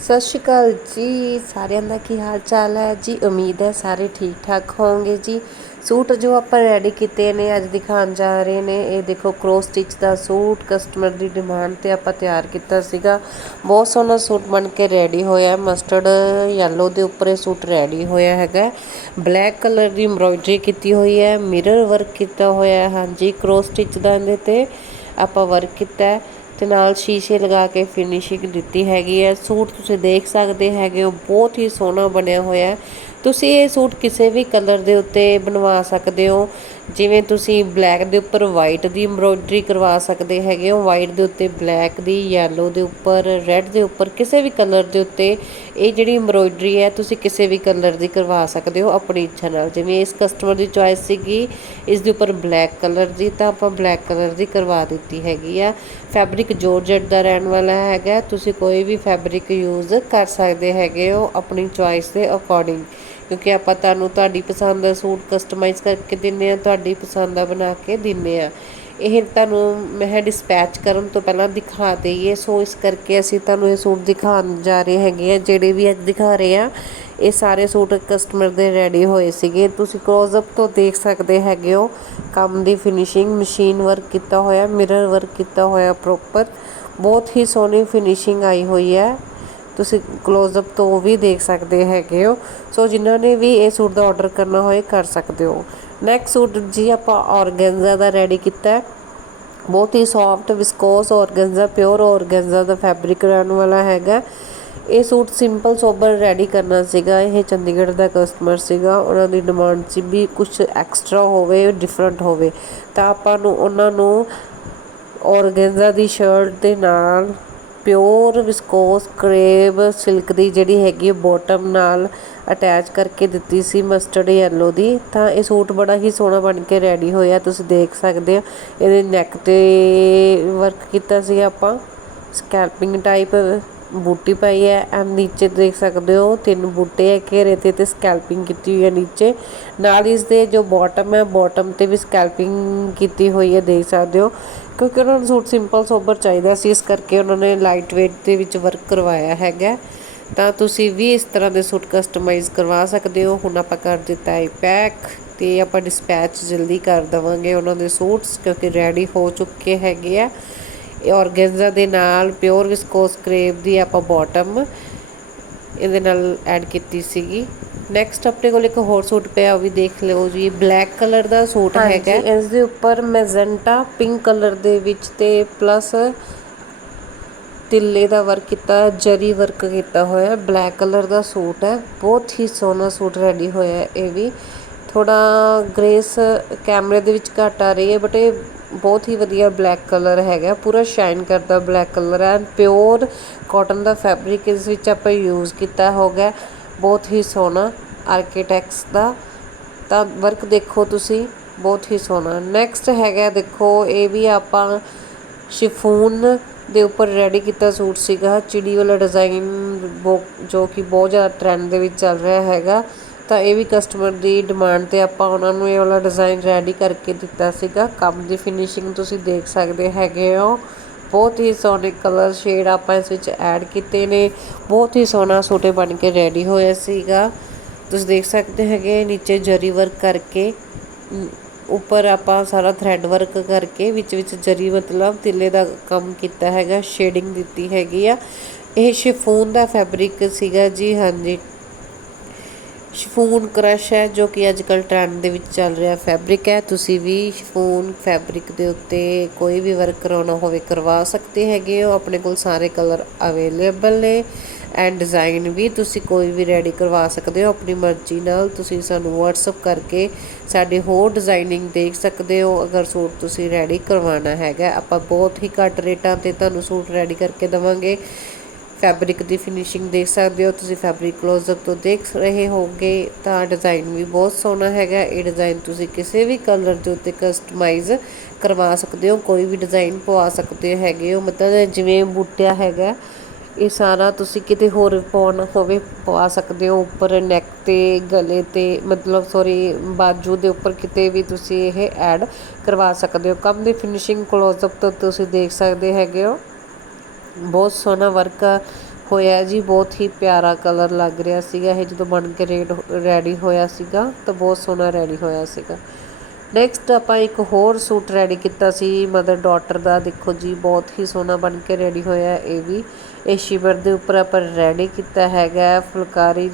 ਸਤਿ ਸ਼੍ਰੀ ਅਕਾਲ ਜੀ, ਸਾਰਿਆਂ ਦਾ ਕੀ ਹਾਲ ਚਾਲ ਹੈ? ਜੀ, ਉਮੀਦ ਹੈ ਸਾਰੇ ਠੀਕ ਠਾਕ ਹੋਵੋਗੇ ਜੀ। ਸੂਟ ਜੋ ਆਪਾਂ ਰੈਡੀ ਕੀਤੇ ਨੇ, ਅੱਜ ਦਿਖਾਉਣ ਜਾ ਰਹੇ ਨੇ, ਇਹ ਦੇਖੋ ਕ੍ਰੋਸ ਸਟਿਚ ਦਾ ਸੂਟ ਕਸਟਮਰ ਦੀ ਡਿਮਾਂਡ ਤੇ ਆਪਾਂ ਤਿਆਰ ਕੀਤਾ ਸੀਗਾ। ਬਹੁਤ ਸੋਹਣਾ ਸੂਟ ਬਣ ਕੇ ਰੈਡੀ ਹੋਇਆ ਮਸਟਰਡ ਯੈਲੋ ਦੇ ਉੱਪਰ ਇਹ ਸੂਟ ਰੈਡੀ ਹੋਇਆ ਹੈਗਾ। ਬਲੈਕ ਕਲਰ ਦੀ ਐਮਬ੍ਰੋਇਡਰੀ ਕੀਤੀ ਹੋਈ ਹੈ ਮਿਰਰ ਵਰਕ ਕੀਤਾ ਹੋਇਆ ਹੈ, ਹਾਂਜੀ ਕ੍ਰੋਸ ਸਟਿਚ ਦਾ ਇਹਦੇ ਤੇ ਆਪਾਂ ਵਰਕ ਕੀਤਾ ਹੈ। ਤੇ ਨਾਲ ਸ਼ੀਸ਼ੇ ਲਗਾ ਕੇ ਫਿਨਿਸ਼ਿੰਗ ਦਿੱਤੀ ਹੈਗੀ ਹੈ। ਸੂਟ ਤੁਸੀਂ ਦੇਖ ਸਕਦੇ ਹੈਗੇ ਹੋ, ਬਹੁਤ ਹੀ ਸੋਹਣਾ ਬਣਿਆ ਹੋਇਆ ਤੁਸੀਂ ਇਹ ਸੂਟ ਕਿਸੇ ਵੀ ਕਲਰ ਦੇ ਉੱਤੇ ਬਣਵਾ ਸਕਦੇ ਹੋ। ਜਿਵੇਂ ਤੁਸੀਂ ਬਲੈਕ ਦੇ ਉੱਪਰ ਵਾਈਟ ਦੀ ਐਮਬ੍ਰੋਇਡਰੀ ਕਰਵਾ ਸਕਦੇ ਹੈਗੇ ਹੋ। ਵਾਈਟ ਦੇ ਉੱਤੇ ਬਲੈਕ ਦੀ ਯੈਲੋ ਦੇ ਉੱਪਰ ਰੈੱਡ ਦੇ ਉੱਪਰ, ਕਿਸੇ ਵੀ ਕਲਰ ਦੇ ਉੱਤੇ ਇਹ ਜਿਹੜੀ ਐਮਬ੍ਰੋਇਡਰੀ ਹੈ, ਤੁਸੀਂ ਕਿਸੇ ਵੀ ਕਲਰ ਦੀ ਕਰਵਾ ਸਕਦੇ ਹੋ ਆਪਣੀ ਇੱਛਾ ਨਾਲ। ਜਿਵੇਂ ਇਸ ਕਸਟਮਰ ਦੀ ਚੁਆਇਸ ਸੀਗੀ, ਇਸ ਦੇ ਉੱਪਰ ਬਲੈਕ ਕਲਰ ਦੀ, ਤਾਂ ਆਪਾਂ ਬਲੈਕ ਕਲਰ ਦੀ ਕਰਵਾ ਦਿੱਤੀ ਹੈਗੀ ਆ। ਫੈਬਰਿਕ ਜੋਰਜਟ ਦਾ ਰਹਿਣ ਵਾਲਾ ਹੈਗਾ। ਤੁਸੀਂ ਕੋਈ ਵੀ ਫੈਬਰਿਕ ਯੂਜ਼ ਕਰ ਸਕਦੇ ਹੈਗੇ ਹੋ ਆਪਣੀ ਚੁਆਇਸ ਦੇ ਅਕੋਰਡਿੰਗ ਕਿਉਂਕਿ ਆਪਾਂ ਤੁਹਾਨੂੰ ਤੁਹਾਡੀ ਪਸੰਦ ਦਾ ਸੂਟ ਕਸਟਮਾਈਜ਼ ਕਰਕੇ ਦਿੰਨੇ ਆ ਤੁਹਾਡੀ ਪਸੰਦ ਦਾ ਬਣਾ ਕੇ ਦਿੰਨੇ ਆ ਇਹ ਤੁਹਾਨੂੰ ਮੈਂ ਡਿਸਪੈਚ ਕਰਨ ਤੋਂ ਪਹਿਲਾਂ ਦਿਖਾ ਦਈਏ। ਸੋ ਇਸ ਕਰਕੇ ਅਸੀਂ ਤੁਹਾਨੂੰ ਇਹ ਸੂਟ ਦਿਖਾਉਣ ਜਾ ਰਹੇ ਹੈਗੇ ਆ ਜਿਹੜੇ ਵੀ ਅੱਜ ਦਿਖਾ ਰਹੇ ਆ ਇਹ ਸਾਰੇ ਸੂਟ ਕਸਟਮਰ ਦੇ ਰੈਡੀ ਹੋਏ ਸੀਗੇ। ਤੁਸੀਂ ਕਲੋਜ਼ ਅਪ ਤੋਂ ਦੇਖ ਸਕਦੇ ਹੈਗੇ ਹੋ, ਕੰਮ ਦੀ ਫਿਨਿਸ਼ਿੰਗ ਮਸ਼ੀਨ ਵਰਕ ਕੀਤਾ ਹੋਇਆ ਮਿਰਰ ਵਰਕ ਕੀਤਾ ਹੋਇਆ ਪ੍ਰੋਪਰ ਬਹੁਤ ਹੀ ਸੋਹਣੀ ਫਿਨਿਸ਼ਿੰਗ ਆਈ ਹੋਈ ਹੈ। ਤੁਸੀਂ ਕਲੋਜ਼ ਤੋਂ ਵੀ ਦੇਖ ਸਕਦੇ ਹੈਗੇ ਹੋ। ਸੋ ਜਿਨ੍ਹਾਂ ਨੇ ਵੀ ਇਹ ਸੂਟ ਦਾ ਆਰਡਰ ਕਰਨਾ ਹੋਏ ਕਰ ਸਕਦੇ ਹੋ। ਨੈਕਸਟ ਸੂਟ ਜੀ ਆਪਾਂ ਔਰਗੈਂਜ਼ਾ ਦਾ ਰੈਡੀ ਕੀਤਾ ਹੈ। ਬਹੁਤ ਹੀ soft viscose organza pure organza ਦਾ ਫੈਬਰਿਕ ਰਹਿਣ ਵਾਲਾ ਹੈਗਾ। ਇਹ ਸੂਟ ਸਿੰਪਲ ਸੋਬਰ ਰੈਡੀ ਕਰਨਾ ਸੀਗਾ। ਇਹ ਚੰਡੀਗੜ੍ਹ ਦਾ ਕਸਟਮਰ ਸੀਗਾ। ਉਹਨਾਂ ਦੀ ਡਿਮਾਂਡ ਸੀ ਵੀ ਕੁਝ ਐਕਸਟਰਾ ਹੋਵੇ ਡਿਫਰੈਂਟ ਹੋਵੇ। ਤਾਂ ਆਪਾਂ ਨੂੰ ਉਹਨਾਂ ਨੂੰ ਔਰਗੈਂਜ਼ਾ ਦੀ ਸ਼ਰਟ ਦੇ ਨਾਲ ਪਿਓਰ ਵਿਸਕੋਸ ਕਰੇਬ ਸਿਲਕ ਦੀ ਜਿਹੜੀ ਹੈਗੀ ਬੋਟਮ ਨਾਲ ਅਟੈਚ ਕਰਕੇ ਦਿੱਤੀ ਸੀ ਮਸਟਰਡ ਯੈਲੋ ਦੀ, ਤਾਂ ਇਹ ਸੂਟ ਬੜਾ ਹੀ ਸੋਹਣਾ ਬਣ ਕੇ ਰੈਡੀ ਹੋਇਆ, ਤੁਸੀਂ ਦੇਖ ਸਕਦੇ ਹੋ। ਇਹਦੇ ਨੈਕ ਤੇ ਵਰਕ ਕੀਤਾ ਸੀ ਆਪਾਂ ਸਕੈਲਪਿੰਗ ਟਾਈਪ ਬੂਟੀ ਪਾਈ ਹੈ ਐਂਡ ਨੀਚੇ ਦੇਖ ਸਕਦੇ ਹੋ, ਤਿੰਨ ਬੂਟੇ ਹੈ ਘੇਰੇ ਤੇ ਤੇ ਸਕੈਲਪਿੰਗ ਕੀਤੀ ਹੋਈ ਹੈ ਨੀਚੇ। ਨਾਲ ਇਸ ਦੇ ਜੋ ਬਾਟਮ ਹੈ ਬਾਟਮ ਤੇ ਵੀ ਸਕੈਲਪਿੰਗ ਕੀਤੀ ਹੋਈ ਹੈ, ਦੇਖ ਸਕਦੇ ਹੋ। ਕਿਉਂਕਿ ਉਹਨਾਂ ਨੂੰ ਸੂਟ ਸਿੰਪਲ ਸੋਬਰ ਚਾਹੀਦਾ ਸੀ, ਇਸ ਕਰਕੇ ਉਹਨਾਂ ਨੇ ਲਾਈਟ weight ਦੇ ਵਿੱਚ ਵਰਕ ਕਰਵਾਇਆ ਹੈਗਾ ਤਾਂ ਤੁਸੀਂ ਵੀ ਇਸ ਤਰ੍ਹਾਂ ਦੇ ਸੂਟ ਕਸਟਮਾਈਜ਼ ਕਰਵਾ ਸਕਦੇ ਹੋ। ਹੁਣ ਆਪਾਂ ਕਰ ਦਿੱਤਾ ਹੈ ਪੈਕ ਤੇ ਆਪਾਂ ਡਿਸਪੈਚ ਜਲਦੀ ਕਰ ਦਵਾਂਗੇ ਉਹਨਾਂ ਦੇ ਸੂਟਸ, ਕਿਉਂਕਿ ਰੈਡੀ ਹੋ ਚੁੱਕੇ ਹੈਗੇ ਆ। ਇਹ ਔਰਗੈਂਜ਼ਾ ਦੇ ਨਾਲ ਪਿਓਰ ਵਿਸਕੋਸ ਕਰੇਪ ਦੀ ਆਪਾਂ ਬਾਟਮ ਇਹਦੇ ਨਾਲ ਐਡ ਕੀਤੀ ਸੀਗੀ। ਨੈਕਸਟ ਆਪਣੇ ਕੋਲ ਇੱਕ ਹੋਰ ਸੂਟ ਪਿਆ ਉਹ ਵੀ ਦੇਖ ਲਿਓ ਜੀ। ਬਲੈਕ ਕਲਰ ਦਾ ਸੂਟ ਹੈਗਾ। ਇਸ ਦੇ ਉੱਪਰ ਮੈਜ਼ੈਂਟਾ ਪਿੰਕ ਕਲਰ ਦੇ ਵਿੱਚ ਤੇ ਪਲੱਸ ਤਿੱਲੇ ਦਾ ਵਰਕ ਕੀਤਾ ਜਰੀ ਵਰਕ ਕੀਤਾ ਹੋਇਆ ਬਲੈਕ ਕਲਰ ਦਾ ਸੂਟ ਹੈ। ਬਹੁਤ ਹੀ ਸੋਹਣਾ ਸੂਟ ਰੈਡੀ ਹੋਇਆ ਇਹ ਵੀ। ਥੋੜਾ ਗ੍ਰੇਸ ਕੈਮਰੇ ਦੇ ਵਿੱਚ ਘੱਟ ਆ ਰਹੀ ਹੈ ਬਟ ਇਹ ਬਹੁਤ ਹੀ ਵਧੀਆ ਬਲੈਕ ਕਲਰ ਹੈਗਾ। ਪੂਰਾ ਸ਼ਾਈਨ ਕਰਦਾ ਬਲੈਕ ਕਲਰ ਹੈ। ਪਿਓਰ ਕਾਟਨ ਦਾ ਫੈਬਰਿਕ ਇਸ ਵਿੱਚ ਆਪਾਂ ਯੂਜ਼ ਕੀਤਾ ਹੋਗਾ ਬਹੁਤ ਹੀ ਸੋਹਣਾ ਆਰਕੀਟੈਕਸ ਦਾ। ਤਾਂ ਵਰਕ ਦੇਖੋ ਤੁਸੀਂ, ਬਹੁਤ ਹੀ ਸੋਹਣਾ। ਨੈਕਸਟ ਹੈਗਾ ਦੇਖੋ, ਇਹ ਵੀ ਆਪਾਂ ਸ਼ਿਫੂਨ ਦੇ ਉੱਪਰ ਰੈਡੀ ਕੀਤਾ ਸੂਟ ਸੀਗਾ। ਚਿੜੀ ਵਾਲਾ ਡਿਜ਼ਾਈਨ ਜੋ ਕਿ ਬਹੁਤ ਜ਼ਿਆਦਾ ਟ੍ਰੈਂਡ ਦੇ ਵਿੱਚ ਚੱਲ ਰਿਹਾ ਹੈਗਾ। ਤਾਂ ਇਹ ਵੀ ਕਸਟਮਰ ਦੀ ਡਿਮਾਂਡ ਤੇ ਆਪਾਂ ਉਹਨਾਂ ਨੂੰ ਇਹ ਵਾਲਾ ਡਿਜ਼ਾਈਨ ਰੈਡੀ ਕਰਕੇ ਦਿੱਤਾ ਸੀਗਾ। ਕੰਮ ਦੀ ਫਿਨਿਸ਼ਿੰਗ ਤੁਸੀਂ ਦੇਖ ਸਕਦੇ ਹੈਗੇ ਹੋ। ਬਹੁਤ ਹੀ ਸੋਹਣੇ ਕਲਰ ਸ਼ੇਡ ਆਪਾਂ ਇਸ ਵਿੱਚ ਐਡ ਕੀਤੇ ਨੇ। ਬਹੁਤ ਹੀ ਸੋਹਣਾ ਸੋਟੇ ਬਣ ਕੇ ਰੈਡੀ ਹੋਇਆ ਸੀਗਾ। ਤੁਸੀਂ ਦੇਖ ਸਕਦੇ ਹੈਗੇ ਨੀਚੇ ਜਰੀ ਵਰਕ ਕਰਕੇ ਉੱਪਰ ਆਪਾਂ ਸਾਰਾ ਥ੍ਰੈਡ ਵਰਕ ਕਰਕੇ ਵਿੱਚ ਵਿੱਚ ਜਰੀ ਮਤਲਬ ਤਿੱਲੇ ਦਾ ਕੰਮ ਕੀਤਾ ਹੈਗਾ ਸ਼ੇਡਿੰਗ ਦਿੱਤੀ ਹੈਗੀ ਆ। ਇਹ ਸ਼ਿਫੋਨ ਦਾ ਫੈਬਰਿਕ ਸੀਗਾ ਜੀ, ਹਾਂਜੀ। ਸ਼ਿਫੋਨ ਕਰਸ਼ ਹੈ, ਜੋ ਕਿ ਅੱਜ ਕੱਲ ਟ੍ਰੈਂਡ ਦੇ ਵਿੱਚ ਚੱਲ ਰਿਹਾ ਫੈਬਰਿਕ ਹੈ। ਤੁਸੀਂ ਵੀ ਸ਼ਿਫੋਨ ਫੈਬਰਿਕ ਦੇ ਉੱਤੇ ਕੋਈ ਵੀ ਵਰਕ ਕਰਾਉਣਾ ਹੋਵੇ, ਕਰਵਾ ਸਕਦੇ ਹੈਗੇ ਹੋ। ਆਪਣੇ ਕੋਲ ਸਾਰੇ ਕਲਰ ਅਵੇਲੇਬਲ ਨੇ ਐਂਡ ਡਿਜ਼ਾਈਨ ਵੀ ਤੁਸੀਂ ਕੋਈ ਵੀ ਰੈਡੀ ਕਰਵਾ ਸਕਦੇ ਹੋ ਆਪਣੀ ਮਰਜ਼ੀ ਨਾਲ। ਤੁਸੀਂ ਸਾਨੂੰ WhatsApp ਕਰਕੇ ਸਾਡੇ ਹੋਰ ਡਿਜ਼ਾਈਨਿੰਗ ਦੇਖ ਸਕਦੇ ਹੋ, ਅਗਰ ਸੂਟ ਤੁਸੀਂ ਰੈਡੀ ਕਰਵਾਉਣਾ ਹੈਗਾ। ਆਪਾਂ ਬਹੁਤ ਹੀ ਘੱਟ ਰੇਟਾਂ ਤੇ ਤੁਹਾਨੂੰ ਸੂਟ ਰੈਡੀ ਕਰਕੇ ਦਵਾਂਗੇ। ਫੈਬਰਿਕ ਦੀ ਫਿਨਿਸ਼ਿੰਗ ਦੇਖ ਸਕਦੇ ਹੋ। ਤੁਸੀਂ ਫੈਬਰਿਕ ਕਲੋਜ਼ਅਪ ਤੋਂ ਦੇਖ ਰਹੇ ਹੋਗੇ ਤਾਂ ਡਿਜ਼ਾਈਨ ਵੀ ਬਹੁਤ ਸੋਹਣਾ ਹੈਗਾ। ਇਹ ਡਿਜ਼ਾਈਨ ਤੁਸੀਂ ਕਿਸੇ ਵੀ ਕਲਰ ਦੇ ਉੱਤੇ ਕਸਟਮਾਈਜ਼ ਕਰਵਾ ਸਕਦੇ ਹੋ। ਕੋਈ ਵੀ ਡਿਜ਼ਾਈਨ ਪਵਾ ਸਕਦੇ ਹੈਗੇ ਹੋ। ਮਤਲਬ ਜਿਵੇਂ ਬੂਟਿਆ ਹੈਗਾ, ਇਹ ਸਾਰਾ ਤੁਸੀਂ ਕਿਤੇ ਹੋਰ ਪਾਉਣਾ ਹੋਵੇ ਪਵਾ ਸਕਦੇ ਹੋ। ਉੱਪਰ ਨੈਕ ਤੇ, ਗਲੇ ਤੇ, ਮਤਲਬ ਸੌਰੀ ਬਾਜੂ ਦੇ ਉੱਪਰ ਕਿਤੇ ਵੀ ਤੁਸੀਂ ਇਹ ਐਡ ਕਰਵਾ ਸਕਦੇ ਹੋ। ਕੰਮ ਦੀ ਫਿਨਿਸ਼ਿੰਗ ਕਲੋਜ਼ਅਪ ਤੋਂ ਤੁਸੀਂ ਦੇਖ ਸਕਦੇ ਹੈਗੇ ਹੋ। ਬਹੁਤ ਸੋਹਣਾ ਵਰਕ ਹੋਇਆ ਜੀ, ਬਹੁਤ ਹੀ ਪਿਆਰਾ ਕਲਰ ਲੱਗ ਰਿਹਾ ਸੀਗਾ। ਇਹ ਜਦੋਂ ਬਣ ਕੇ ਰੇਡ ਰੈਡੀ ਹੋਇਆ ਸੀਗਾ, ਤਾਂ ਬਹੁਤ ਸੋਹਣਾ ਰੈਡੀ ਹੋਇਆ ਸੀਗਾ। ਨੈਕਸਟ ਆਪਾਂ ਇੱਕ ਹੋਰ ਸੂਟ ਰੈਡੀ ਕੀਤਾ ਸੀ ਮਦਰ ਡਾਟਰ ਦਾ। ਦੇਖੋ ਜੀ, ਬਹੁਤ ਹੀ ਸੋਹਣਾ ਬਣ ਕੇ ਰੈਡੀ ਹੋਇਆ ਇਹ ਵੀ। ਇਹ ਸ਼ਿਵਰ ਦੇ ਉੱਪਰ ਆਪਾਂ ਰੈਡੀ ਕੀਤਾ ਹੈਗਾ, ਫੁਲਕਾਰੀ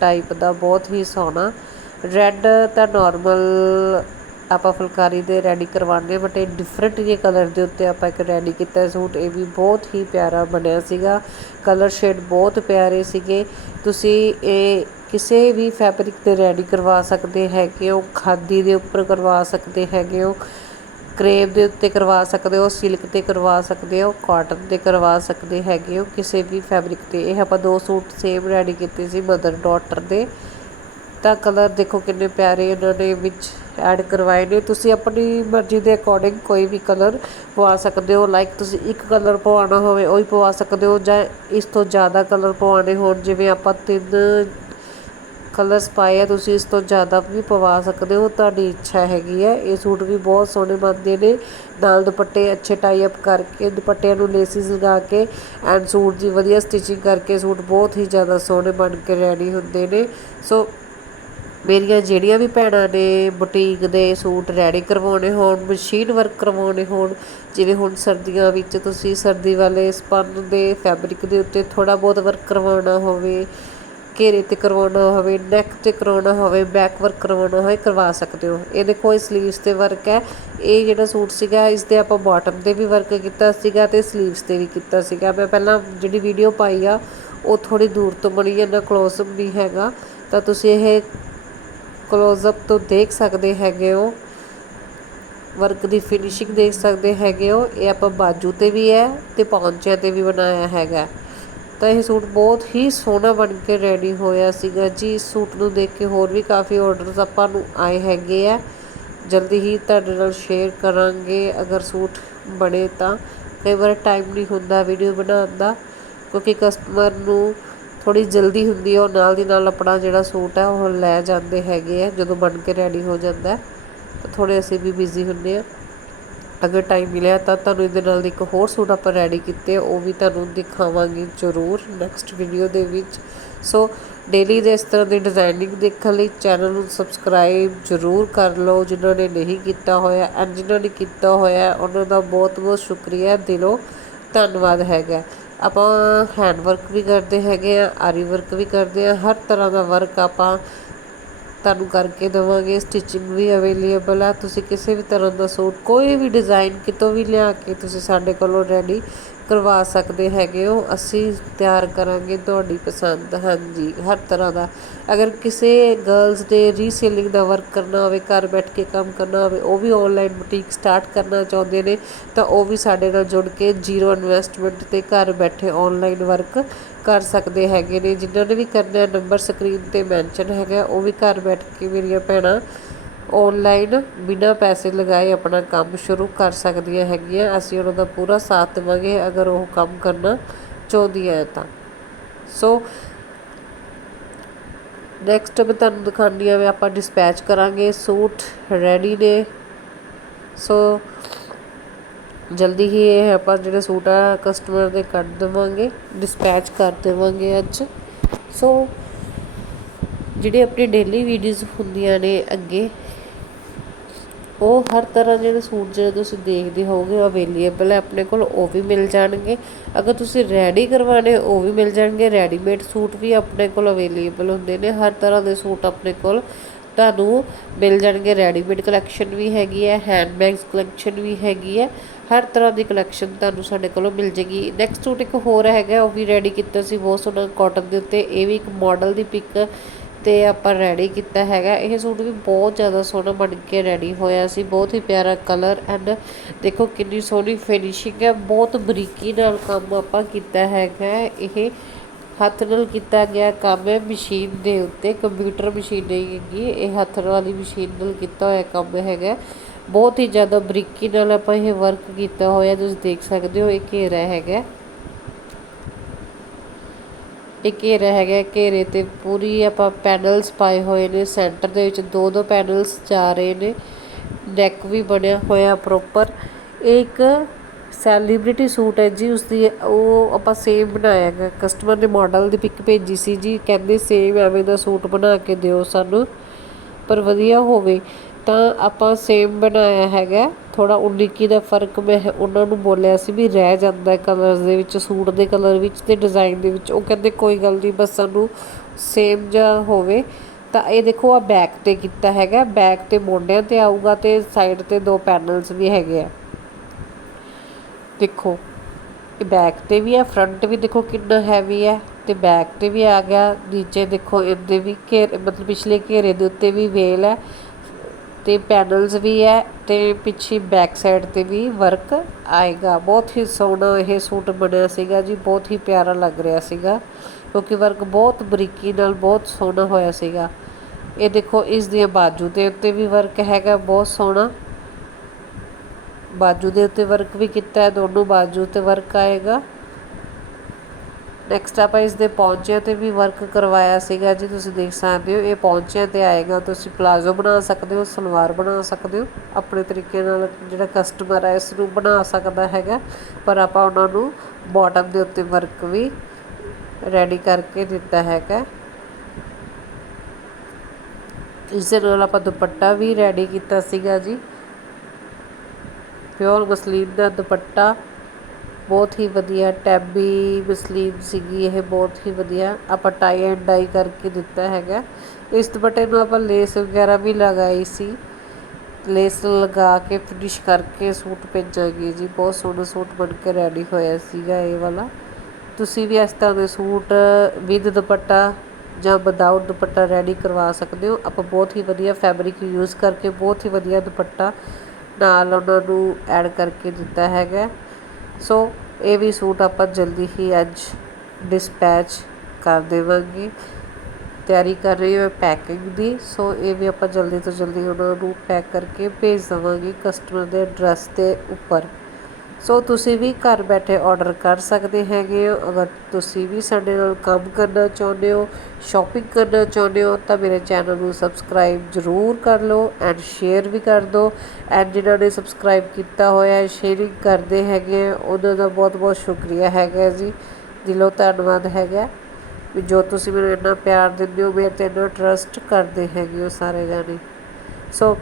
ਟਾਈਪ ਦਾ ਬਹੁਤ ਹੀ ਸੋਹਣਾ। ਰੈੱਡ ਤਾਂ ਨਾਰਮਲ ਆਪਾਂ ਫੁਲਕਾਰੀ ਦੇ ਰੈਡੀ ਕਰਵਾਉਂਦੇ ਬਟ ਇਹ ਡਿਫਰੈਂਟ ਜਿਹੇ ਕਲਰ ਦੇ ਉੱਤੇ ਆਪਾਂ ਇੱਕ ਰੈਡੀ ਕੀਤਾ ਸੂਟ, ਇਹ ਵੀ ਬਹੁਤ ਹੀ ਪਿਆਰਾ ਬਣਿਆ ਸੀਗਾ। ਕਲਰ ਸ਼ੇਡ ਬਹੁਤ ਪਿਆਰੇ ਸੀਗੇ। ਤੁਸੀਂ ਇਹ ਕਿਸੇ ਵੀ ਫੈਬਰਿਕ ਤੇ ਰੈਡੀ ਕਰਵਾ ਸਕਦੇ ਹੈਗੇ ਹੋ, ਖਾਦੀ ਦੇ ਉੱਪਰ ਕਰਵਾ ਸਕਦੇ ਹੈਗੇ ਹੋ ਕਰੇਪ ਦੇ ਉੱਤੇ ਕਰਵਾ ਸਕਦੇ ਹੋ ਸਿਲਕ ਤੇ ਕਰਵਾ ਸਕਦੇ ਹੋ ਕਾਟਨ ਤੇ ਕਰਵਾ ਸਕਦੇ ਹੈਗੇ ਹੋ, ਕਿਸੇ ਵੀ ਫੈਬਰਿਕ ਤੇ। ਇਹ ਆਪਾਂ ਦੋ ਸੂਟ ਸੇਮ ਰੈਡੀ ਕੀਤੇ ਸੀ ਮਦਰ ਡਾਟਰ ਦੇ। ਤਾਂ ਕਲਰ ਦੇਖੋ ਕਿੰਨੇ ਪਿਆਰੇ ਇਹਨਾਂ ਨੇ ਵਿੱਚ ਐਡ ਕਰਵਾਏ ਨੇ। ਤੁਸੀਂ ਆਪਣੀ ਮਰਜ਼ੀ ਦੇ ਅਕੋਰਡਿੰਗ ਕੋਈ ਵੀ ਕਲਰ ਪਵਾ ਸਕਦੇ ਹੋ। ਲਾਈਕ ਤੁਸੀਂ ਇੱਕ ਕਲਰ ਪਵਾਉਣਾ ਹੋਵੇ, ਉਹ ਹੀ ਪਵਾ ਸਕਦੇ ਹੋ ਜਾਂ ਇਸ ਤੋਂ ਜ਼ਿਆਦਾ ਕਲਰ ਪਵਾਉਣੇ ਹੋਣ। ਜਿਵੇਂ ਆਪਾਂ ਤਿੰਨ ਕਲਰਸ ਪਾਏ ਆ, ਤੁਸੀਂ ਇਸ ਤੋਂ ਜ਼ਿਆਦਾ ਵੀ ਪਵਾ ਸਕਦੇ ਹੋ। ਤੁਹਾਡੀ ਇੱਛਾ ਹੈਗੀ ਹੈ। ਇਹ ਸੂਟ ਵੀ ਬਹੁਤ ਸੋਹਣੇ ਬਣਦੇ ਨੇ। ਨਾਲ ਦੁਪੱਟੇ ਅੱਛੇ ਟਾਈ ਅਪ ਕਰਕੇ, ਦੁਪੱਟਿਆਂ ਨੂੰ ਲੇਸਿਸ ਲਗਾ ਕੇ ਐਂਡ ਸੂਟ ਦੀ ਵਧੀਆ ਸਟਿਚਿੰਗ ਕਰਕੇ ਸੂਟ ਬਹੁਤ ਹੀ ਜ਼ਿਆਦਾ ਸੋਹਣੇ ਬਣ ਕੇ ਰੈਡੀ ਹੁੰਦੇ ਨੇ। ਸੋ ਮੇਰੀਆਂ ਜਿਹੜੀਆਂ ਵੀ ਭੈਣਾਂ ਨੇ ਬੁਟੀਕ ਦੇ ਸੂਟ ਰੈਡੀ ਕਰਵਾਉਣੇ ਹੋਣ ਮਸ਼ੀਨ ਵਰਕ ਕਰਵਾਉਣੇ ਹੋਣ, ਜਿਵੇਂ ਹੁਣ ਸਰਦੀਆਂ ਵਿੱਚ ਤੁਸੀਂ ਸਰਦੀ ਵਾਲੇ ਸਪੰਨ ਦੇ ਫੈਬਰਿਕ ਦੇ ਉੱਤੇ ਥੋੜ੍ਹਾ ਬਹੁਤ ਵਰਕ ਕਰਵਾਉਣਾ ਹੋਵੇ, ਘੇਰੇ ਤੇ ਕਰਵਾਉਣਾ ਹੋਵੇ ਨੈਕ ਤੇ ਕਰਵਾਉਣਾ ਹੋਵੇ ਬੈਕ ਵਰਕ ਕਰਵਾਉਣਾ ਹੋਵੇ ਕਰਵਾ ਸਕਦੇ ਹੋ। ਇਹ ਦੇਖੋ, ਇਹ ਸਲੀਵਸ ਤੇ ਵਰਕ ਹੈ। ਇਹ ਜਿਹੜਾ ਸੂਟ ਸੀਗਾ ਇਸ ਤੇ ਆਪਾਂ ਬਾਟਮ ਤੇ ਵੀ ਵਰਕ ਕੀਤਾ ਸੀਗਾ ਤੇ ਸਲੀਵਸ ਤੇ ਵੀ ਕੀਤਾ ਸੀਗਾ। ਮੈਂ ਪਹਿਲਾਂ ਜਿਹੜੀ ਵੀਡੀਓ ਪਾਈ ਆ, ਉਹ ਥੋੜੀ ਦੂਰ ਤੋਂ ਬਣੀ ਹੈ, ਨਾ ਕਲੋਜ਼ ਨਹੀਂ ਹੈਗਾ। ਤਾਂ ਤੁਸੀਂ ਇਹ ਕਲੋਜ਼ ਅਪ ਤੋਂ ਦੇਖ ਸਕਦੇ ਹੈਗੇ ਹੋ। ਵਰਕ ਦੀ ਫਿਨਿਸ਼ਿੰਗ ਦੇਖ ਸਕਦੇ ਹੈਗੇ ਹੋ। ਇਹ ਆਪਾਂ ਬਾਜੂ ਤੇ ਵੀ ਹੈ ਤੇ ਪੌਂਚਿਆਂ ਤੇ ਵੀ ਬਣਾਇਆ ਹੈਗਾ। ਤਾਂ ਇਹ ਸੂਟ ਬਹੁਤ ਹੀ ਸੋਹਣਾ ਬਣ ਕੇ ਰੈਡੀ ਹੋਇਆ ਸੀਗਾ ਜੀ। ਇਸ ਸੂਟ ਨੂੰ ਦੇਖ ਕੇ ਹੋਰ ਵੀ ਕਾਫੀ ਆਰਡਰਸ ਆਪਾਂ ਨੂੰ ਆਏ ਹੈਗੇ ਆ। ਜਲਦੀ ਹੀ ਤੁਹਾਡੇ ਨਾਲ ਸ਼ੇਅਰ ਕਰਾਂਗੇ। ਅਗਰ ਸੂਟ ਬਣੇ ਤਾਂ। ਕਈ ਵਾਰ ਟਾਈਮ ਨਹੀਂ ਹੁੰਦਾ ਵੀਡੀਓ ਬਣਾਉਣ ਦਾ, ਕਿਉਂਕਿ ਕਸਟਮਰ ਨੂੰ ਥੋੜੀ ਜਲਦੀ ਹੁੰਦੀ ਹੈ ਉਹ ਨਾਲ ਦੀ ਨਾਲ ਆਪਣਾ ਜਿਹੜਾ ਸੂਟ ਹੈ ਉਹ ਲੈ ਜਾਂਦੇ ਹੈਗੇ ਆ, ਜਦੋਂ ਬਣ ਕੇ ਰੈਡੀ ਹੋ ਜਾਂਦਾ ਤਾਂ ਥੋੜੇ ਅਸੀਂ ਵੀ ਬਿਜ਼ੀ ਹੁੰਦੇ ਆ। ਅਗਰ ਟਾਈਮ ਮਿਲਿਆ ਤਾਂ ਤੁਹਾਨੂੰ ਇਹਦੇ ਨਾਲ ਇੱਕ ਹੋਰ ਸੂਟ ਆਪਾਂ ਰੈਡੀ ਕੀਤੇ ਉਹ ਵੀ ਤੁਹਾਨੂੰ ਦਿਖਾਵਾਂਗੇ ਜ਼ਰੂਰ ਨੈਕਸਟ ਵੀਡੀਓ ਦੇ ਵਿੱਚ। ਸੋ ਡੇਲੀ ਦੇ ਇਸ ਤਰ੍ਹਾਂ ਦੀ ਡਿਜ਼ਾਈਨਿੰਗ ਦੇਖਣ ਲਈ ਚੈਨਲ ਨੂੰ ਸਬਸਕ੍ਰਾਈਬ ਜ਼ਰੂਰ ਕਰ ਲਓ, ਜਿਨ੍ਹਾਂ ਨੇ ਨਹੀਂ ਕੀਤਾ ਹੋਇਆ ਐਂਡ ਜਿਨ੍ਹਾਂ ਨੇ ਕੀਤਾ ਹੋਇਆ, ਉਹਨਾਂ ਦਾ ਬਹੁਤ ਬਹੁਤ ਸ਼ੁਕਰੀਆ, ਦਿਲੋਂ ਧੰਨਵਾਦ ਹੈਗਾ। ਆਪਾਂ ਹੈਂਡ ਵਰਕ ਵੀ ਕਰਦੇ ਹੈਗੇ ਹਾਂ ਆਰੀ ਵਰਕ ਵੀ ਕਰਦੇ ਹਾਂ ਹਰ ਤਰ੍ਹਾਂ ਦਾ ਵਰਕ ਆਪਾਂ ਤੁਹਾਨੂੰ ਕਰਕੇ ਦੇਵਾਂਗੇ ਸਟਿਚਿੰਗ ਵੀ ਅਵੇਲੇਬਲ ਆ। ਤੁਸੀਂ ਕਿਸੇ ਵੀ ਤਰ੍ਹਾਂ ਦਾ ਸੂਟ, ਕੋਈ ਵੀ ਡਿਜ਼ਾਈਨ ਕਿਤੋਂ ਵੀ ਲਿਆ ਕੇ ਤੁਸੀਂ ਸਾਡੇ ਕੋਲੋਂ ਰੈਡੀ ਕਰਵਾ ਸਕਦੇ ਹੈਗੇ ਹੋ। ਅਸੀਂ ਤਿਆਰ ਕਰਾਂਗੇ ਤੁਹਾਡੀ ਪਸੰਦ। ਹਾਂਜੀ, ਹਰ ਤਰ੍ਹਾਂ ਦਾ। ਅਗਰ ਕਿਸੇ ਗਰਲਸ ਦੇ ਰੀਸੇਲਿੰਗ ਦਾ ਵਰਕ ਕਰਨਾ ਹੋਵੇ, ਘਰ ਬੈਠ ਕੇ ਕੰਮ ਕਰਨਾ ਹੋਵੇ, ਉਹ ਵੀ ਆਨਲਾਈਨ ਬੁਟੀਕ ਸਟਾਰਟ ਕਰਨਾ ਚਾਹੁੰਦੇ ਨੇ, ਤਾਂ ਉਹ ਵੀ ਸਾਡੇ ਨਾਲ ਜੁੜ ਕੇ ਜ਼ੀਰੋ ਇਨਵੈਸਟਮੈਂਟ ਤੇ ਘਰ ਬੈਠੇ ਆਨਲਾਈਨ ਵਰਕ ਕਰ ਸਕਦੇ ਹੈਗੇ ਨੇ, ਜਿਨ੍ਹਾਂ ਨੇ ਵੀ ਕਰਨਾ ਨੰਬਰ ਸਕਰੀਨ ਤੇ ਮੈਂਸ਼ਨ ਹੈਗਾ, ਉਹ ਵੀ ਘਰ ਬੈਠ ਕੇ ਮੇਰੀਆਂ ਭੈਣਾਂ ਆਨਲਾਈਨ ਬਿਨਾਂ ਪੈਸੇ ਲਗਾਏ ਆਪਣਾ ਕੰਮ ਸ਼ੁਰੂ ਕਰ ਸਕਦੀਆਂ ਹੈਗੀਆਂ। ਅਸੀਂ ਉਹਨਾਂ ਦਾ ਪੂਰਾ ਸਾਥ ਦੇਵਾਂਗੇ, ਅਗਰ ਉਹ ਕੰਮ ਕਰਨਾ ਚਾਹੁੰਦੀਆਂ ਹੈ ਤਾਂ। ਸੋ ਨੈਕਸਟ ਮੈਂ ਤੁਹਾਨੂੰ ਦਿਖਾਉਂਦੀ ਹਾਂ ਵੀ ਆਪਾਂ ਡਿਸਪੈਚ ਕਰਾਂਗੇ, ਸੂਟ ਰੈਡੀ ਨੇ। ਸੋ ਜਲਦੀ ਹੀ ਇਹ ਆਪਾਂ ਜਿਹੜੇ ਸੂਟ ਆ ਕਸਟਮਰ ਦੇ ਕੱਢ ਦੇਵਾਂਗੇ ਡਿਸਪੈਚ ਕਰ ਦੇਵਾਂਗੇ ਅੱਜ। ਸੋ ਜਿਹੜੇ ਆਪਣੀ ਡੇਲੀ ਵੀਡੀਓਜ਼ ਹੁੰਦੀਆਂ ਨੇ ਅੱਗੇ, ਉਹ ਹਰ ਤਰ੍ਹਾਂ ਦੇ ਸੂਟ ਜਿਹੜੇ ਤੁਸੀਂ ਦੇਖਦੇ ਹੋਵੋਗੇ ਅਵੇਲੇਬਲ ਹੈ ਆਪਣੇ ਕੋਲ ਉਹ ਵੀ ਮਿਲ ਜਾਣਗੇ। ਅਗਰ ਤੁਸੀਂ ਰੈਡੀ ਕਰਵਾਣੇ ਉਹ ਵੀ ਮਿਲ ਜਾਣਗੇ। ਰੈਡੀਮੇਡ ਸੂਟ ਵੀ ਆਪਣੇ ਕੋਲ ਅਵੇਲੇਬਲ ਹੁੰਦੇ ਨੇ। ਹਰ ਤਰ੍ਹਾਂ ਦੇ ਸੂਟ ਆਪਣੇ ਕੋਲ ਤੁਹਾਨੂੰ ਮਿਲ ਜਾਣਗੇ ਰੈਡੀਮੇਡ ਕਲੈਕਸ਼ਨ ਵੀ ਹੈਗੀ ਹੈ ਹੈਂਡਬੈਗਸ ਕਲੈਕਸ਼ਨ ਵੀ ਹੈਗੀ ਹੈ। ਹਰ ਤਰ੍ਹਾਂ ਦੀ ਕਲੈਕਸ਼ਨ ਤੁਹਾਨੂੰ ਸਾਡੇ ਕੋਲੋਂ ਮਿਲ ਜੇਗੀ ਨੈਕਸਟ ਸੂਟ ਇੱਕ ਹੋਰ ਹੈਗਾ, ਉਹ ਵੀ ਰੈਡੀ ਕੀਤਾ ਸੀ, ਬਹੁਤ ਸੋਹਣਾ ਕਾਟਨ ਦੇ ਉੱਤੇ। ਇਹ ਵੀ ਇੱਕ ਮਾਡਲ ਦੀ ਪਿਕ ਤੇ ਆਪਾਂ ਰੈਡੀ ਕੀਤਾ ਹੈਗਾ। ਇਹ ਸੂਟ ਵੀ ਬਹੁਤ ਜ਼ਿਆਦਾ ਸੋਹਣਾ ਬਣ ਕੇ ਰੈਡੀ ਹੋਇਆ ਸੀ, ਬਹੁਤ ਹੀ ਪਿਆਰਾ ਕਲਰ ਐਂਡ ਦੇਖੋ ਕਿੰਨੀ ਸੋਹਣੀ ਫਿਨਿਸ਼ਿੰਗ ਹੈ, ਬਹੁਤ ਬਰੀਕੀ ਨਾਲ ਕੰਮ ਆਪਾਂ ਕੀਤਾ ਹੈਗਾ। ਇਹ ਹੱਥ ਨਾਲ ਕੀਤਾ ਗਿਆ ਕੰਮ ਹੈ, ਮਸ਼ੀਨ ਦੇ ਉੱਤੇ, ਕੰਪਿਊਟਰ ਮਸ਼ੀਨ ਨਹੀਂ ਹੈਗੀ। ਇਹ ਹੱਥ ਵਾਲੀ ਮਸ਼ੀਨ ਨਾਲ ਕੀਤਾ ਹੋਇਆ ਕੰਮ ਹੈਗਾ। ਬਹੁਤ ਹੀ ਜ਼ਿਆਦਾ ਬਰੀਕੀ ਨਾਲ ਆਪਾਂ ਇਹ ਵਰਕ ਕੀਤਾ ਹੋਇਆ, ਤੁਸੀਂ ਦੇਖ ਸਕਦੇ ਹੋ, ਇਹ ਘੇਰਾ ਹੈਗਾ। ਇਹ ਘੇਰਾ ਹੈਗਾ, ਘੇਰੇ ਤੇ ਪੂਰੀ ਆਪਾਂ ਪੈਨਲਸ ਪਾਏ ਹੋਏ ਨੇ। ਸੈਂਟਰ ਦੇ ਵਿੱਚ ਦੋ ਦੋ ਪੈਨਲਸ ਜਾ ਰਹੇ ਨੇ। ਨੈਕ ਵੀ ਬਣਿਆ ਹੋਇਆ ਪ੍ਰੋਪਰ ਇਹ ਇੱਕ ਸੈਲੀਬ੍ਰਿਟੀ ਸੂਟ ਹੈ ਜੀ, ਉਸਦੀ ਉਹ ਆਪਾਂ ਸੇਮ ਬਣਾਇਆ ਹੈਗਾ ਕਸਟਮਰ ਨੇ ਮਾਡਲ ਦੀ ਪਿਕ ਭੇਜੀ ਸੀ ਜੀ, ਕਹਿੰਦੇ ਸੇਮ ਐਵੇਂ ਦਾ ਸੂਟ ਬਣਾ ਕੇ ਦਿਓ ਸਾਨੂੰ, ਪਰ ਵਧੀਆ ਹੋਵੇ। ਤਾਂ ਆਪਾਂ ਸੇਮ ਬਣਾਇਆ ਹੈਗਾ। ਥੋੜਾ 19 ਦਾ ਫ਼ਰਕ ਮੈਂ ਉਹਨਾਂ ਨੂੰ ਬੋਲਿਆ ਸੀ ਵੀ ਰਹਿ ਜਾਂਦਾ ਕਲਰਸ ਦੇ ਵਿੱਚ, ਸੂਟ ਦੇ ਕਲਰ ਵਿੱਚ ਤੇ ਡਿਜ਼ਾਈਨ ਦੇ ਵਿੱਚ। ਉਹ ਕਹਿੰਦੇ ਕੋਈ ਗੱਲ ਨਹੀਂ, ਬਸ ਸਾਨੂੰ ਸੇਮ ਜਿਹਾ ਹੋਵੇ। ਤਾਂ ਇਹ ਦੇਖੋ ਆ ਬੈਕ ਤੇ ਕੀਤਾ ਹੈਗਾ। ਬੈਕ ਤੇ ਮੋਢਿਆਂ ਤੇ ਆਊਗਾ ਤੇ ਸਾਈਡ ਤੇ ਦੋ ਪੈਨਲਸ ਵੀ ਹੈਗੇ ਆ। ਦੇਖੋ, ਇਹ ਬੈਕ ਤੇ ਵੀ ਹੈ ਫਰੰਟ ਵੀ ਦੇਖੋ ਕਿੰਨਾ ਹੈਵੀ ਹੈ ਤੇ ਬੈਕ ਤੇ ਵੀ ਆ ਗਿਆ, ਨੀਚੇ ਦੇਖੋ ਇਹਦੇ ਵੀ ਘੇਰ, ਮਤਲਬ ਪਿਛਲੇ ਘੇਰੇ ਦੇ ਉੱਤੇ ਵੀ ਵੇਲ ਹੈ ਤੇ ਪੈਨਲਸ ਵੀ ਹੈ ਤੇ ਪਿੱਛੇ ਬੈਕ ਸਾਈਡ ਤੇ ਵੀ ਵਰਕ ਆਏਗਾ। ਬਹੁਤ ਹੀ ਸੋਹਣਾ ਇਹ ਸੂਟ ਬਣਿਆ ਸੀਗਾ ਜੀ, ਬਹੁਤ ਹੀ ਪਿਆਰਾ ਲੱਗ ਰਿਹਾ ਸੀਗਾ ਕਿਉਂਕਿ ਵਰਕ ਬਹੁਤ ਬਰੀਕੀ ਨਾਲ, ਬਹੁਤ ਸੋਹਣਾ ਹੋਇਆ ਸੀਗਾ। ਇਹ ਦੇਖੋ ਇਸ ਦੀਆਂ ਬਾਜੂ ਦੇ ਉੱਤੇ ਵੀ ਵਰਕ ਹੈਗਾ, ਬਹੁਤ ਸੋਹਣਾ। ਬਾਜੂ ਦੇ ਉੱਤੇ ਵਰਕ ਵੀ ਕੀਤਾ ਹੈ, ਦੋਨੋਂ ਬਾਜੂ ਤੇ ਵਰਕ ਆਏਗਾ। ਨੈਕਸਟ ਆਪਾਂ ਇਸ ਦੇ ਪੌਂਚਿਆਂ ਤੇ ਵੀ ਵਰਕ ਕਰਵਾਇਆ ਸੀਗਾ ਜੀ, ਤੁਸੀਂ ਦੇਖ ਸਕਦੇ ਹੋ, ਇਹ ਪੌਂਚਿਆਂ ਤੇ ਆਏਗਾ, ਤੁਸੀਂ ਪਲਾਜ਼ੋ ਬਣਾ ਸਕਦੇ ਹੋ, ਸਲਵਾਰ ਬਣਾ ਸਕਦੇ ਹੋ, ਆਪਣੇ ਤਰੀਕੇ ਨਾਲ ਜਿਹੜਾ ਕਸਟਮਰ ਹੈ ਇਸ ਨੂੰ ਬਣਾ ਸਕਦਾ ਹੈਗਾ, ਪਰ ਆਪਾਂ ਉਹਨਾਂ ਨੂੰ ਬਾਟਮ ਦੇ ਉੱਤੇ ਵਰਕ ਵੀ ਰੈਡੀ ਕਰਕੇ ਦਿੱਤਾ ਹੈਗਾ। ਇਸ ਦੇ ਨਾਲ ਆਪਾਂ ਦੁਪੱਟਾ ਵੀ ਰੈਡੀ ਕੀਤਾ ਸੀਗਾ ਜੀ। ਪਿਓਰ ਮਸਲੀਨ ਦਾ ਦੁਪੱਟਾ। ਬਹੁਤ ਹੀ ਵਧੀਆ, ਟੈਬੀ ਮਸਲੀਨ ਸੀਗੀ, ਇਹ ਬਹੁਤ ਹੀ ਵਧੀਆ। ਆਪਾਂ ਟਾਈ ਐਂਡ ਡਾਈ ਕਰਕੇ ਦਿੱਤਾ ਹੈਗਾ। ਇਸ ਦੁਪੱਟੇ ਨੂੰ ਆਪਾਂ ਲੇਸ ਵਗੈਰਾ ਵੀ ਲਗਾਈ ਸੀ। ਲੇਸ ਲਗਾ ਕੇ ਫਿਨਿਸ਼ ਕਰਕੇ ਸੂਟ ਭੇਜਾਂਗੇ ਜੀ। ਬਹੁਤ ਸੋਹਣਾ ਸੂਟ ਬਣ ਕੇ ਰੈਡੀ ਹੋਇਆ ਸੀਗਾ ਇਹ ਵਾਲਾ। ਤੁਸੀਂ ਵੀ ਇਸ ਤਰ੍ਹਾਂ ਦੇ ਸੂਟ ਵਿਦ ਦੁਪੱਟਾ ਜਾਂ ਵਿਦਆਊਟ ਦੁਪੱਟਾ ਰੈਡੀ ਕਰਵਾ ਸਕਦੇ ਹੋ। ਆਪਾਂ ਬਹੁਤ ਹੀ ਵਧੀਆ ਫੈਬਰਿਕ ਯੂਜ਼ ਕਰਕੇ ਬਹੁਤ ਹੀ ਵਧੀਆ ਦੁਪੱਟਾ ਨਾਲ ਉਹਨਾਂ ਨੂੰ ਐਡ ਕਰਕੇ ਦਿੱਤਾ ਹੈਗਾ। ਸੋ ਇਹ ਵੀ ਸੂਟ ਆਪਾਂ ਜਲਦੀ ਹੀ ਅੱਜ ਡਿਸਪੈਚ ਕਰ ਦੇਵਾਂਗੇ। ਤਿਆਰੀ ਕਰ ਰਹੀ ਹਾਂ ਪੈਕਿੰਗ ਦੀ। ਸੋ ਇਹ ਵੀ ਆਪਾਂ ਜਲਦੀ ਤੋਂ ਜਲਦੀ ਉਹਨਾਂ ਨੂੰ ਪੈਕ ਕਰਕੇ ਭੇਜ ਦੇਵਾਂਗੇ ਕਸਟਮਰ ਦੇ ਐਡਰੈਸ ਦੇ ਉੱਪਰ। ਸੋ ਤੁਸੀਂ ਵੀ ਘਰ ਬੈਠੇ ਆਰਡਰ ਕਰ ਸਕਦੇ ਹੈਗੇ ਹੋ। ਅਗਰ ਤੁਸੀਂ ਵੀ ਸਾਡੇ ਨਾਲ ਕੰਮ ਕਰਨਾ ਚਾਹੁੰਦੇ ਹੋ ਸ਼ਾਪਿੰਗ ਕਰਨਾ ਚਾਹੁੰਦੇ ਹੋ, ਤਾਂ ਮੇਰੇ ਚੈਨਲ ਨੂੰ ਸਬਸਕ੍ਰਾਈਬ ਜ਼ਰੂਰ ਕਰ ਲਓ ਐਂਡ ਸ਼ੇਅਰ ਵੀ ਕਰ ਦਿਓ। ਐਂਡ ਜਿਨ੍ਹਾਂ ਨੇ ਸਬਸਕ੍ਰਾਈਬ ਕੀਤਾ ਹੋਇਆ ਸ਼ੇਅਰਿੰਗ ਕਰਦੇ ਹੈਗੇ ਉਹਨਾਂ ਦਾ ਬਹੁਤ ਬਹੁਤ ਸ਼ੁਕਰੀਆ ਹੈਗਾ ਜੀ। ਦਿਲੋਂ ਧੰਨਵਾਦ ਹੈਗਾ ਵੀ ਜੋ ਤੁਸੀਂ ਮੈਨੂੰ ਇੰਨਾ ਪਿਆਰ ਦਿੰਦੇ ਹੋ ਮੇਰੇ ਤੇ ਇੰਨਾ ਟਰਸਟ ਕਰਦੇ ਹੈਗੇ ਹੋ ਸਾਰੇ ਜਾਣੇ। ਸੋ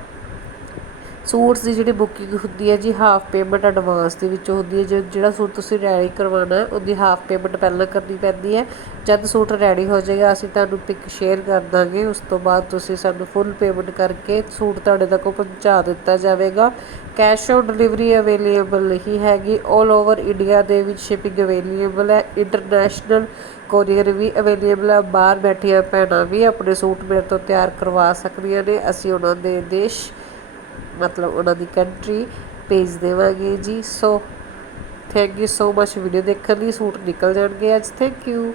ਸੂਟਸ ਦੀ ਜਿਹੜੀ ਬੁਕਿੰਗ ਹੁੰਦੀ ਹੈ ਜੀ ਹਾਫ ਪੇਮੈਂਟ ਐਡਵਾਂਸ ਦੇ ਵਿੱਚ ਹੁੰਦੀ ਹੈ। ਜਿਹੜਾ ਸੂਟ ਤੁਸੀਂ ਰੈਡੀ ਕਰਵਾਉਣਾ ਹੈ ਉਹਦੀ ਹਾਫ ਪੇਮੈਂਟ ਪਹਿਲਾਂ ਕਰਨੀ ਪੈਂਦੀ ਹੈ। ਜਦ ਸੂਟ ਰੈਡੀ ਹੋ ਜਾਏਗਾ, ਅਸੀਂ ਤੁਹਾਨੂੰ ਪਿਕ ਸ਼ੇਅਰ ਕਰ ਦਾਂਗੇ। ਉਸ ਤੋਂ ਬਾਅਦ ਤੁਸੀਂ ਸਾਨੂੰ ਫੁੱਲ ਪੇਮੈਂਟ ਕਰਕੇ ਸੂਟ ਤੁਹਾਡੇ ਤੱਕ ਪਹੁੰਚਾ ਦਿੱਤਾ ਜਾਵੇਗਾ। ਕੈਸ਼ ਔਨ ਡਿਲੀਵਰੀ ਅਵੇਲੇਬਲ ਨਹੀਂ ਹੈਗੀ। 올 ਓਵਰ ਇੰਡੀਆ ਦੇ ਵਿੱਚ ਸ਼ਿਪਿੰਗ ਅਵੇਲੇਬਲ ਹੈ। ਇੰਟਰਨੈਸ਼ਨਲ ਕੋਰੀਅਰ ਵੀ ਅਵੇਲੇਬਲ ਹੈ। ਬਾਹਰ ਬੈਠੀਆਂ ਭੈਣਾਂ ਵੀ ਆਪਣੇ ਸੂਟ ਮੇਰੇ ਤੋਂ ਤਿਆਰ ਕਰਵਾ ਸਕਦੀਆਂ ਨੇ। ਅਸੀਂ ਉਹਨਾਂ ਦੇ ਦੇਸ਼ ਮਤਲਬ ਉਹਨਾਂ ਦੀ ਕੰਟਰੀ ਭੇਜ ਦੇਵਾਂਗੇ ਜੀ। So thank you so much video ਦੇਖਣ ਲਈ ਸੂਟ ਨਿਕਲ ਜਾਣਗੇ ਅੱਜ। Thank you